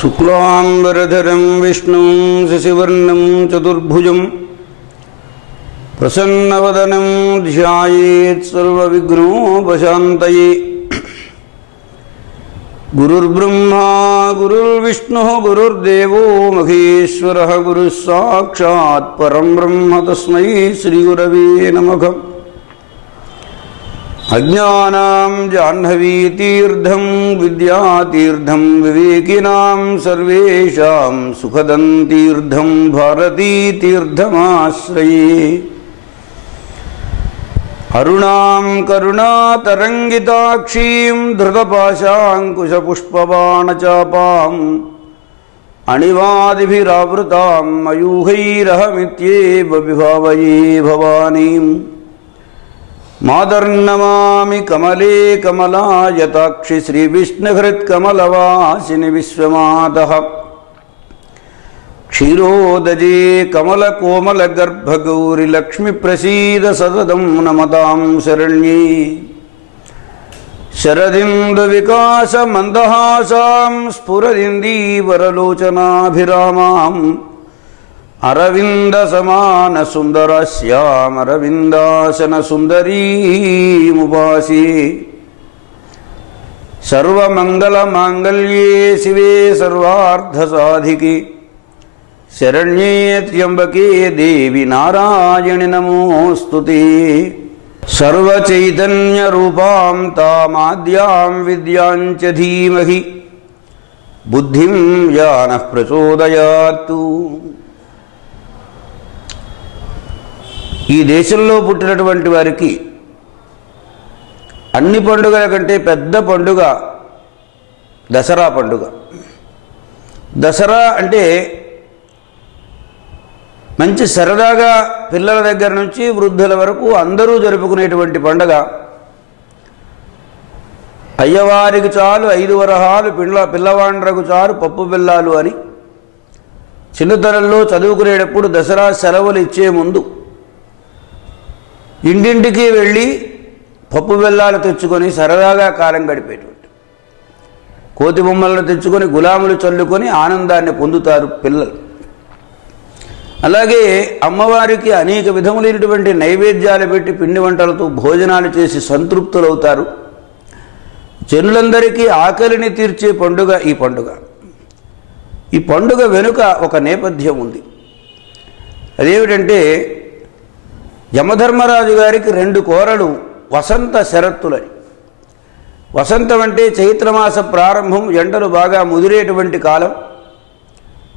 శుక్లాంబరధరం విష్ణుం శశివర్ణం చతుర్భుజం ప్రసన్నవదనం ధ్యాయేత్ సర్వవిఘ్నోపశాంతయే. గురుర్బ్రహ్మా గురుర్విష్ణుః గురుర్దేవో మహేశ్వరః గురుః సాక్షాత్ పరం బ్రహ్మ తస్మై శ్రీగురవే నమః. అజ్ఞానాం జాహ్నవీతీర్థం విద్యాతీర్థం వివేకినాం సర్వేషాం సుఖదం తీర్థం భారతీతీర్థమాశ్రయే. అరుణాం కరుణాతరంగితాక్షీం ధృతపాశాంకుశపుష్పబాణచాపాం అణివాదిభిరావృతాం మయూఖైరహమిత్యేవ విభావయే భవానీం. మాతర్నమామి కమలే కమలాయతాక్షి శ్రీవిష్ణుహృత్కమలవాసిని విశ్వమాతః. క్షీరోదజే కమలకోమలగర్భగౌరి లక్ష్మి ప్రసీద సతతం నమతాం శరణ్యే. శరదిందువికాసమందహాసాం స్ఫురదిందీవరలోచనాభిరామాం అరవింద సుందరస్యాం అరవిందాసన సుందరీముపాసే. సర్వమంగళమాంగళ్యే శివే సర్వార్థసాధికే శరణ్యే త్ర్యంబకే దేవి నారాయణి నమోస్తుతే. సర్వచైతన్యరూపాం తామాద్యాం విద్యాం చ ధీమహి బుద్ధిం యానః ప్రచోదయాత్తు. ఈ దేశంలో పుట్టినటువంటి వారికి అన్ని పండుగల కంటే పెద్ద పండుగ దసరా పండుగ. దసరా అంటే మంచి సరదాగా పిల్లల దగ్గర నుంచి వృద్ధుల వరకు అందరూ జరుపుకునేటువంటి పండుగ. అయ్యవారికి చాలు 5 వరహాలు పిల్లవాండ్రకు చాలు పప్పు బెల్లాలు అని చిన్నతనంలో చదువుకునేటప్పుడు దసరా సెలవులు ఇచ్చే ముందు ఇంటింటికి వెళ్ళి పప్పు బెల్లాలు తెచ్చుకొని సరదాగా కాలం గడిపేటువంటి, కోతి బొమ్మలను తెచ్చుకొని గులాములు చల్లుకొని ఆనందాన్ని పొందుతారు పిల్లలు. అలాగే అమ్మవారికి అనేక విధములైనటువంటి నైవేద్యాలు పెట్టి పిండి వంటలతో భోజనాలు చేసి సంతృప్తులవుతారు. జనులందరికీ ఆకలిని తీర్చే పండుగ ఈ పండుగ. ఈ పండుగ వెనుక ఒక నేపథ్యం ఉంది. అదేమిటంటే యమధర్మరాజు గారికి 2 కోరలు వసంత శరత్తులని. వసంతం అంటే చైత్రమాస ప్రారంభం, ఎండలు బాగా ముదిరేటువంటి కాలం,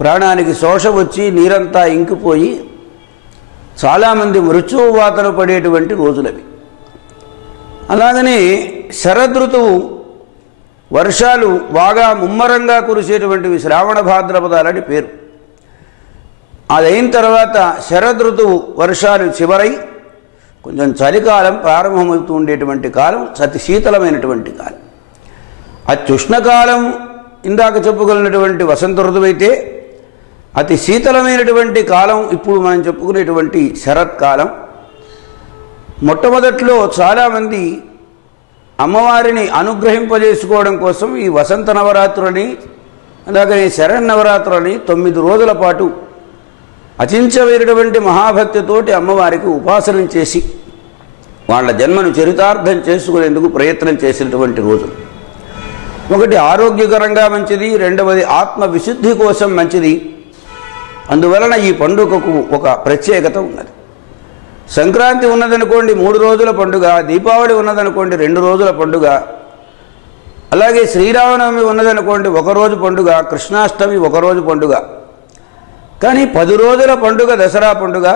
ప్రాణానికి శోష వచ్చి నీరంతా ఇంకిపోయి చాలామంది మృత్యువాతలు పడేటువంటి రోజులవి. అలాగనే శరదృతువు వర్షాలు బాగా ముమ్మరంగా కురిసేటువంటివి, శ్రావణ భాద్రపదాలని పేరు. అదైన తర్వాత శరదృతువు వర్షాలు చివరై కొంచెం చలికాలం ప్రారంభమవుతూ ఉండేటువంటి కాలం అతి శీతలమైనటువంటి కాలం. అత్యుష్ణకాలం ఇందాక చెప్పుకున్నటువంటి వసంత ఋతువు అయితే, అతి శీతలమైనటువంటి కాలం ఇప్పుడు మనం చెప్పుకునేటువంటి శరత్కాలం. మొట్టమొదట్లో చాలామంది అమ్మవారిని అనుగ్రహింపజేసుకోవడం కోసం ఈ వసంత నవరాత్రులని అలాగే శరన్నవరాత్రులని 9 రోజుల పాటు అచించమైనటువంటి మహాభక్తితోటి అమ్మవారికి ఉపాసనం చేసి వాళ్ళ జన్మను చరితార్థం చేసుకునేందుకు ప్రయత్నం చేసినటువంటి రోజులు. ఒకటి ఆరోగ్యకరంగా మంచిది, రెండవది ఆత్మ విశుద్ధి కోసం మంచిది. అందువలన ఈ పండుగకు ఒక ప్రత్యేకత ఉన్నది. సంక్రాంతి ఉన్నదనుకోండి 3 రోజుల పండుగ, దీపావళి ఉన్నదనుకోండి 2 రోజుల పండుగ, అలాగే శ్రీరామనవమి ఉన్నదనుకోండి 1 రోజు పండుగ, కృష్ణాష్టమి 1 రోజు పండుగ. కానీ 10 రోజుల పండుగ దసరా పండుగ.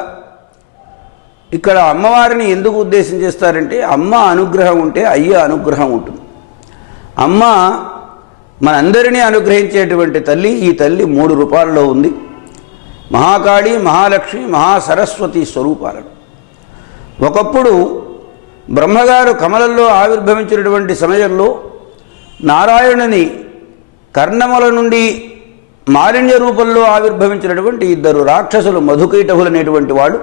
ఇక్కడ అమ్మవారిని ఎందుకు ఉద్దేశం చేస్తారంటే, అమ్మ అనుగ్రహం ఉంటే అయ్య అనుగ్రహం ఉంటుంది. అమ్మ మనందరినీ అనుగ్రహించేటువంటి తల్లి. ఈ తల్లి 3 రూపాల్లో ఉంది. మహాకాళి, మహాలక్ష్మి, మహాసరస్వతి స్వరూపాలను. ఒకప్పుడు బ్రహ్మగారు కమలంలో ఆవిర్భవించినటువంటి సమయంలో నారాయణుని కర్ణముల నుండి మాలిన్య రూపంలో ఆవిర్భవించినటువంటి 2 రాక్షసులు మధుకైటభులు అనేటువంటి వాళ్ళు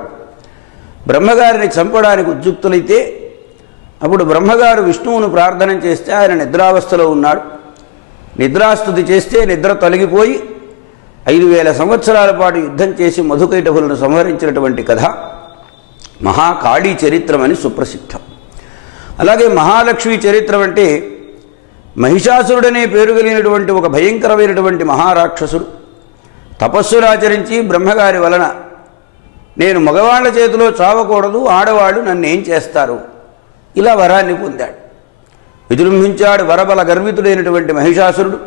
బ్రహ్మగారిని చంపడానికి ఉద్యుక్తులైతే అప్పుడు బ్రహ్మగారు విష్ణువును ప్రార్థన చేస్తే ఆయన నిద్రావస్థలో ఉన్నాడు. నిద్రాస్తుతి చేస్తే నిద్ర తొలగిపోయి 5000 సంవత్సరాల పాటు యుద్ధం చేసి మధుకైటభులను సంహరించినటువంటి కథ మహాకాళీ చరిత్రం అని సుప్రసిద్ధం. అలాగే మహాలక్ష్మి చరిత్రం అంటే మహిషాసురుడనే పేరు కలిగినటువంటి ఒక భయంకరమైనటువంటి మహారాక్షసుడు తపస్సురాచరించి బ్రహ్మగారి వలన నేను మగవాళ్ల చేతిలో చావకూడదు, ఆడవాళ్ళు నన్ను ఏం చేస్తారు, ఇలా వరాన్ని పొందాడు. విజృంభించాడు వరబల గర్వితుడైనటువంటి మహిషాసురుడు.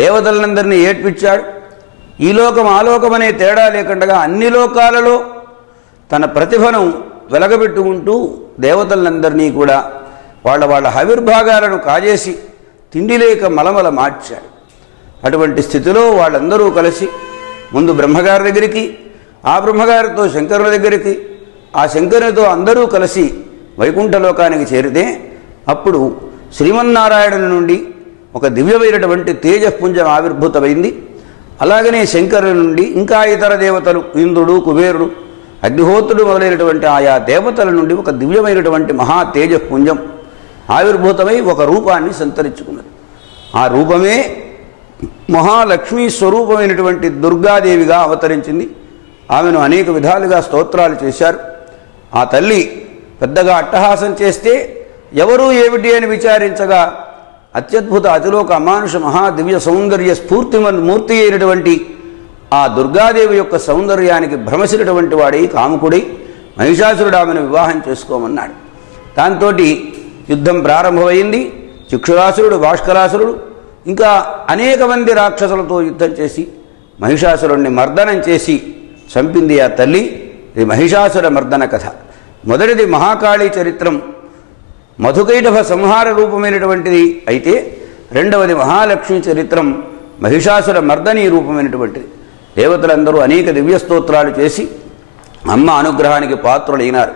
దేవతలందరినీ ఏడ్పించాడు. ఈ లోకం ఆలోకమనే తేడా లేకుండా అన్ని లోకాలలో తన ప్రతిభను వెలగబెట్టుకుంటూ దేవతలందరినీ కూడా వాళ్ళ ఆవిర్భాగాలను కాజేసి తిండి లేక మలమల మార్చాడు. అటువంటి స్థితిలో వాళ్ళందరూ కలిసి ముందు బ్రహ్మగారి దగ్గరికి, ఆ బ్రహ్మగారితో శంకరుల దగ్గరికి, ఆ శంకరునితో అందరూ కలిసి వైకుంఠలోకానికి చేరితే అప్పుడు శ్రీమన్నారాయణుని నుండి ఒక దివ్యమైనటువంటి తేజపుంజం ఆవిర్భూతమైంది. అలాగనే శంకరుని నుండి ఇంకా ఇతర దేవతలు ఇంద్రుడు, కుబేరుడు, అగ్నిహోత్రుడు మొదలైనటువంటి ఆయా దేవతల నుండి ఒక దివ్యమైనటువంటి మహా తేజపుంజం ఆవిర్భూతమై ఒక రూపాన్ని సంతరించుకున్నది. ఆ రూపమే మహాలక్ష్మీ స్వరూపమైనటువంటి దుర్గాదేవిగా అవతరించింది. ఆమెను అనేక విధాలుగా స్తోత్రాలు చేశారు. ఆ తల్లి పెద్దగా అట్టహాసం చేస్తే ఎవరూ ఏమిటి అని విచారించగా అత్యద్భుత అతిలోక అమానుష మహాదివ్య సౌందర్య స్ఫూర్తిమూర్తి అయినటువంటి ఆ దుర్గాదేవి యొక్క సౌందర్యానికి భ్రమసినటువంటి వాడై కాముకుడై మహిషాసురుడు ఆమెను వివాహం చేసుకోమన్నాడు. దాంతో యుద్ధం ప్రారంభమైంది. చిక్షురాసురుడు, భాస్కరాసురుడు ఇంకా అనేక మంది రాక్షసులతో యుద్ధం చేసి మహిషాసురుణ్ణి మర్దనం చేసి చంపింది ఆ తల్లి. ఇది మహిషాసుర మర్దన కథ. మొదటిది మహాకాళీ చరిత్రం, మధుకైటభ సంహార రూపమైనటువంటిది అయితే, రెండవది మహాలక్ష్మి చరిత్రం, మహిషాసుర మర్దనీ రూపమైనటువంటిది. దేవతలందరూ అనేక దివ్యస్తోత్రాలు చేసి అమ్మ అనుగ్రహానికి పాత్రులైనారు.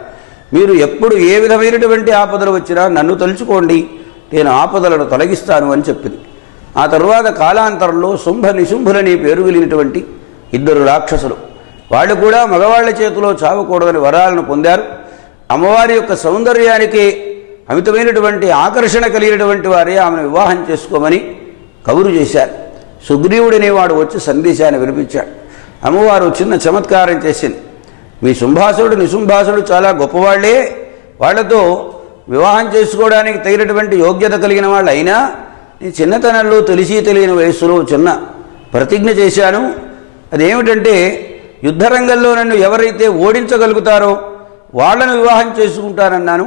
మీరు ఎప్పుడు ఏ విధమైనటువంటి ఆపదలు వచ్చినా నన్ను తలుచుకోండి, నేను ఆపదలను తొలగిస్తాను అని చెప్పింది. ఆ తరువాత కాలాంతరంలో శుంభ నిశుంభులని పేరు కలిగినటువంటి 2 రాక్షసులు, వాళ్ళు కూడా మగవాళ్ల చేతిలో చావకూడదని వరాలను పొందారు. అమ్మవారి యొక్క సౌందర్యానికి అమితమైనటువంటి ఆకర్షణ కలిగినటువంటి వారే ఆమెను వివాహం చేసుకోమని కబురు చేశారు. సుగ్రీవుడనేవాడు వచ్చి సందేశాన్ని వినిపించాడు. అమ్మవారు చిన్న చమత్కారం చేసింది. మీ శుంభాసుడు నిశుంభాసుడు చాలా గొప్పవాళ్లే, వాళ్లతో వివాహం చేసుకోవడానికి తగినటువంటి యోగ్యత కలిగిన వాళ్ళు అయినా నేను చిన్నతనంలో తెలిసి తెలియని వయస్సులో చిన్న ప్రతిజ్ఞ చేశాను. అదేమిటంటే యుద్ధరంగంలో నన్ను ఎవరైతే ఓడించగలుగుతారో వాళ్లను వివాహం చేసుకుంటానన్నాను.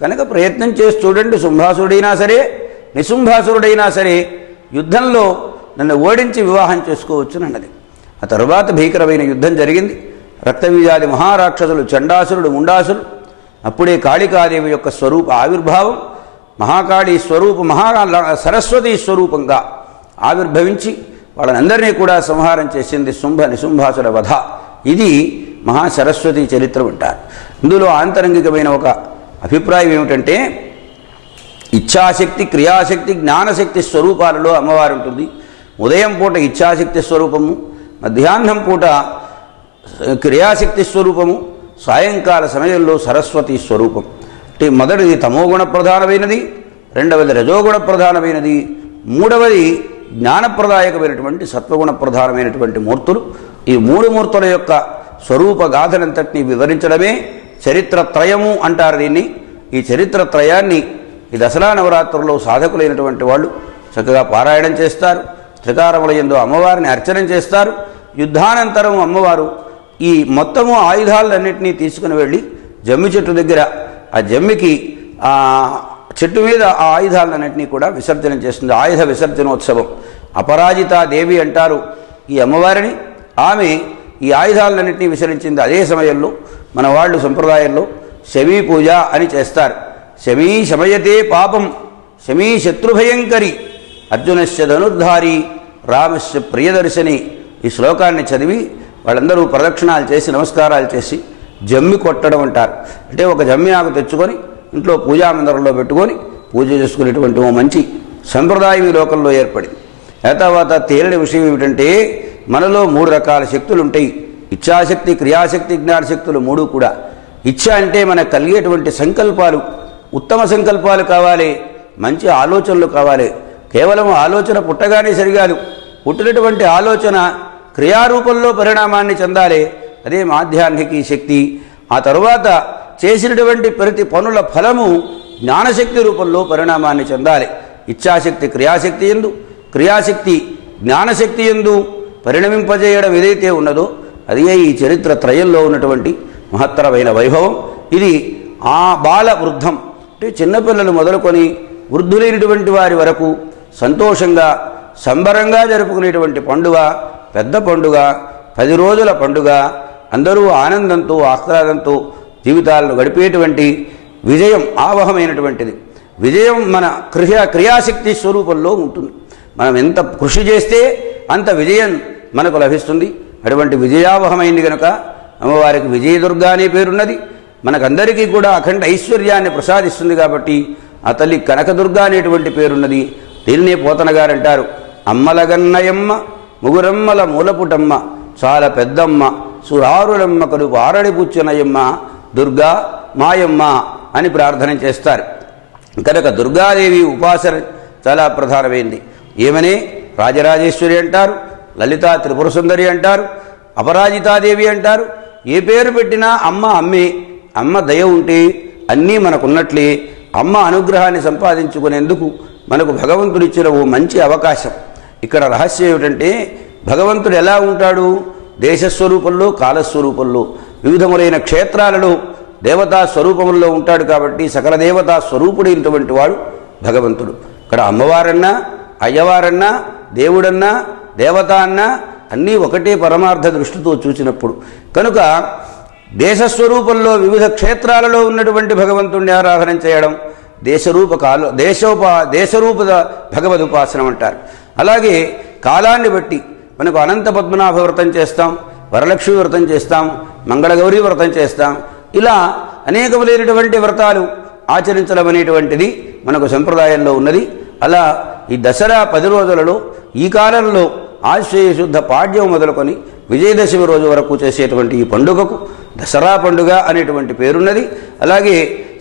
కనుక ప్రయత్నం చేసి చూడండి, శుంభాసురుడైనా సరే నిశుంభాసురుడైనా సరే యుద్ధంలో నన్ను ఓడించి వివాహం చేసుకోవచ్చును అన్నది. ఆ తరువాత భీకరమైన యుద్ధం జరిగింది. రక్తబీజాది మహారాక్షసులు చండాసురుడు, ముండాసురుడు, అప్పుడే కాళికాదేవి యొక్క స్వరూప ఆవిర్భావం, మహాకాళీ స్వరూప సరస్వతీ స్వరూపంగా ఆవిర్భవించి వాళ్ళనందరినీ కూడా సంహారం చేసింది శుంభ నిశుంభాసుర వధ. ఇది మహాసరస్వతీ చరిత్ర అంటారు. ఇందులో ఆంతరంగికమైన ఒక అభిప్రాయం ఏమిటంటే, ఇచ్ఛాశక్తి, క్రియాశక్తి, జ్ఞానశక్తి స్వరూపాలలో అమ్మవారు ఉంటుంది. ఉదయం పూట ఇచ్ఛాశక్తి స్వరూపము, మధ్యాహ్నం పూట క్రియాశక్తి స్వరూపము, సాయంకాల సమయంలో సరస్వతీ స్వరూపం. అంటే మొదటిది తమోగుణ ప్రధానమైనది, రెండవది రజోగుణ ప్రధానమైనది, మూడవది జ్ఞానప్రదాయకమైనటువంటి సత్వగుణ ప్రధానమైనటువంటి మూర్తులు. ఈ 3 మూర్తుల యొక్క స్వరూప గాథనంతటినీ వివరించడమే చరిత్రత్రయము అంటారు దీన్ని. ఈ చరిత్రత్రయాన్ని ఈ దసరా నవరాత్రుల్లో సాధకులైనటువంటి వాళ్ళు చక్కగా పారాయణం చేస్తారు. త్రికారములయందు అమ్మవారిని అర్చన చేస్తారు. యుద్ధానంతరం అమ్మవారు ఈ మొత్తము ఆయుధాలన్నింటినీ తీసుకుని వెళ్ళి జమ్మి చెట్టు దగ్గర ఆ జమ్మికి ఆ చెట్టు మీద ఆ ఆయుధాలన్నింటినీ కూడా విసర్జన చేస్తుంది. ఆయుధ విసర్జనోత్సవం. అపరాజితా దేవి అంటారు ఈ అమ్మవారిని. ఆమె ఈ ఆయుధాలన్నింటినీ విసరించింది. అదే సమయంలో మన వాళ్ళు సంప్రదాయంలో శమీ పూజ అని చేస్తారు. శమీ శమయతే పాపం, శమీ శత్రుభయంకరి, అర్జునస్య ధనుర్ధారి, రామస్య ప్రియదర్శిని. ఈ శ్లోకాన్ని చదివి వాళ్ళందరూ ప్రదక్షిణాలు చేసి నమస్కారాలు చేసి జమ్మి కొట్టడం అంటారు. అంటే ఒక జమ్మి ఆకు తెచ్చుకొని ఇంట్లో పూజామందిరంలో పెట్టుకొని పూజ చేసుకునేటువంటి ఓ మంచి సంప్రదాయం ఈ లోకంలో ఏర్పడింది. ఆ తర్వాత తేలిన విషయం ఏమిటంటే, మనలో 3 రకాల శక్తులు ఉంటాయి. ఇచ్ఛాశక్తి, క్రియాశక్తి, జ్ఞానశక్తులు 3 కూడా. ఇచ్ఛ అంటే మనకు కలిగేటువంటి సంకల్పాలు ఉత్తమ సంకల్పాలు కావాలి, మంచి ఆలోచనలు కావాలి. కేవలం ఆలోచన పుట్టగానే సరికాదు, పుట్టినటువంటి ఆలోచన క్రియారూపంలో పరిణామాన్ని చెందాలి. అదే మాధ్యాహ్నికీ శక్తి. ఆ తరువాత చేసినటువంటి ప్రతి పనుల ఫలము జ్ఞానశక్తి రూపంలో పరిణామాన్ని చెందాలి. ఇచ్ఛాశక్తి క్రియాశక్తి యందు, క్రియాశక్తి జ్ఞానశక్తి యందు పరిణమింపజేయడం ఏదైతే ఉన్నదో అదే ఈ చరిత్ర త్రయంలో ఉన్నటువంటి మహత్తరమైన వైభవం. ఇది ఆ బాల వృద్ధం అంటే చిన్నపిల్లలు మొదలుకొని వృద్ధులైనటువంటి వారి వరకు సంతోషంగా సంబరంగా జరుపుకునేటువంటి పండుగ, పెద్ద పండుగ, 10 రోజుల పండుగ. అందరూ ఆనందంతో ఆహ్లాదంతో జీవితాలను గడిపేటువంటి విజయం ఆవహమైనటువంటిది. విజయం మన క్రియాశక్తి స్వరూపంలో ఉంటుంది. మనం ఎంత కృషి చేస్తే అంత విజయం మనకు లభిస్తుంది. అటువంటి విజయావహమైంది కనుక అమ్మవారికి విజయదుర్గా అనే పేరున్నది. మనకందరికీ కూడా అఖండ ఐశ్వర్యాన్ని ప్రసాదిస్తుంది కాబట్టి ఆ తల్లి కనకదుర్గా అనేటువంటి పేరున్నది. దీన్నే పోతన గారు అంటారు, అమ్మలగన్నయమ్మ ముగురమ్మల మూలపుటమ్మ చాలా పెద్దమ్మ సురారులమ్మ కడుపు ఆరడి పుచ్చనయమ్మ దుర్గా మాయమ్మ అని ప్రార్థన చేస్తారు. కనుక దుర్గాదేవి ఉపాసన చాలా ప్రధానమైంది. ఏమనే రాజరాజేశ్వరి అంటారు, లలితా త్రిపుర సుందరి అంటారు, అపరాజితాదేవి అంటారు. ఏ పేరు పెట్టినా అమ్మ అమ్మే. అమ్మ దయ ఉంటే అన్నీ మనకున్నట్లే. అమ్మ అనుగ్రహాన్ని సంపాదించుకునేందుకు మనకు భగవంతుడిచ్చిన ఓ మంచి అవకాశం. ఇక్కడ రహస్యం ఏమిటంటే భగవంతుడు ఎలా ఉంటాడు? దేశస్వరూపంలో, కాలస్వరూపంలో, వివిధములైన క్షేత్రాలలో దేవతా స్వరూపంలో ఉంటాడు. కాబట్టి సకల దేవతా స్వరూపుడైనటువంటి వాడు భగవంతుడు. ఇక్కడ అమ్మవారన్నా, అయ్యవారన్నా, దేవుడన్నా, దేవత అన్నా అన్నీ ఒకటే పరమార్థ దృష్టితో చూసినప్పుడు. కనుక దేశస్వరూపంలో వివిధ క్షేత్రాలలో ఉన్నటువంటి భగవంతుడిని ఆరాధన చేయడం దేశరూప భగవదుపాసనం అంటారు. అలాగే కాలాన్ని బట్టి మనకు అనంత పద్మనాభ వ్రతం చేస్తాం, వరలక్ష్మి వ్రతం చేస్తాం, మంగళగౌరీ వ్రతం చేస్తాం. ఇలా అనేకములైనటువంటి వ్రతాలు ఆచరించడం అనేటువంటిది మనకు సంప్రదాయంలో ఉన్నది. అలా ఈ దసరా 10 రోజులలో ఈ కాలంలో ఆశ్వయుజ శుద్ధ పాడ్యం మొదలుకొని విజయదశమి రోజు వరకు చేసేటువంటి ఈ పండుగకు దసరా పండుగ అనేటువంటి పేరున్నది. అలాగే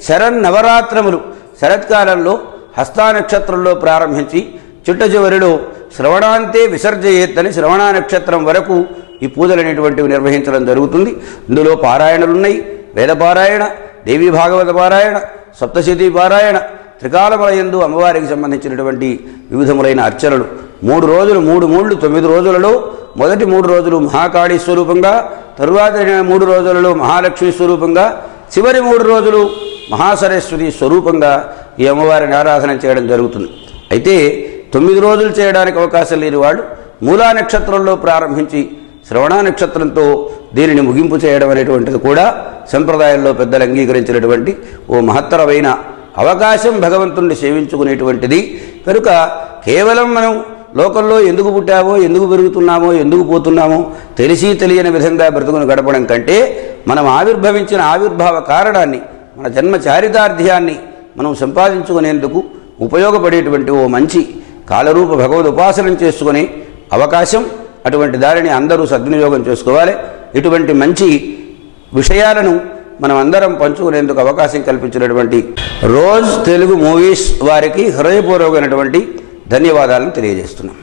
శరన్నవరాత్రములు శరత్కాలంలో హస్తా నక్షత్రంలో ప్రారంభించి చిట్ట చివరిలో శ్రవణాంతే విసర్జయేత్ అని శ్రవణ నక్షత్రం వరకు ఈ పూజలు అనేటువంటివి నిర్వహించడం జరుగుతుంది. ఇందులో పారాయణలున్నాయి. వేదపారాయణ, దేవీ భాగవత పారాయణ, సప్తశతీ పారాయణ, త్రికాలములయందు అమ్మవారికి సంబంధించినటువంటి వివిధములైన అర్చనలు 3 రోజులు 3 మూళ్ళు 9 రోజులలో మొదటి 3 రోజులు మహాకాళీ స్వరూపంగా, తరువాత 3 రోజులలో మహాలక్ష్మి స్వరూపంగా, చివరి 3 రోజులు మహాసరస్వతి స్వరూపంగా ఈ అమ్మవారిని ఆరాధన చేయడం జరుగుతుంది. అయితే 9 రోజులు చేయడానికి అవకాశం లేని వాళ్ళు మూలా నక్షత్రంలో ప్రారంభించి శ్రవణ నక్షత్రంతో దీనిని ముగింపు చేయడం అనేటువంటిది కూడా సంప్రదాయంలో పెద్దలు అంగీకరించినటువంటి ఓ మహత్తరమైన అవకాశం భగవంతుణ్ణి సేవించుకునేటువంటిది. కనుక కేవలం మనం లోకంలో ఎందుకు పుట్టామో, ఎందుకు పెరుగుతున్నామో, ఎందుకు పోతున్నామో తెలిసి తెలియని విధంగా బ్రతుకుని గడపడం కంటే మనం ఆవిర్భవించిన ఆవిర్భావ కారణాన్ని, మన జన్మ చారితార్థ్యాన్ని మనం సంపాదించుకునేందుకు ఉపయోగపడేటువంటి ఓ మంచి కాలరూప భగవద్ ఉపాసనం చేసుకునే అవకాశం. అటువంటి దారిని అందరూ సద్వినియోగం చేసుకోవాలి. ఇటువంటి మంచి విషయాలను మనం అందరం పంచుకునేందుకు అవకాశం కల్పించినటువంటి రోజ్ తెలుగు మూవీస్ వారికి హృదయపూర్వకమైనటువంటి ధన్యవాదాలను తెలియజేస్తున్నాం.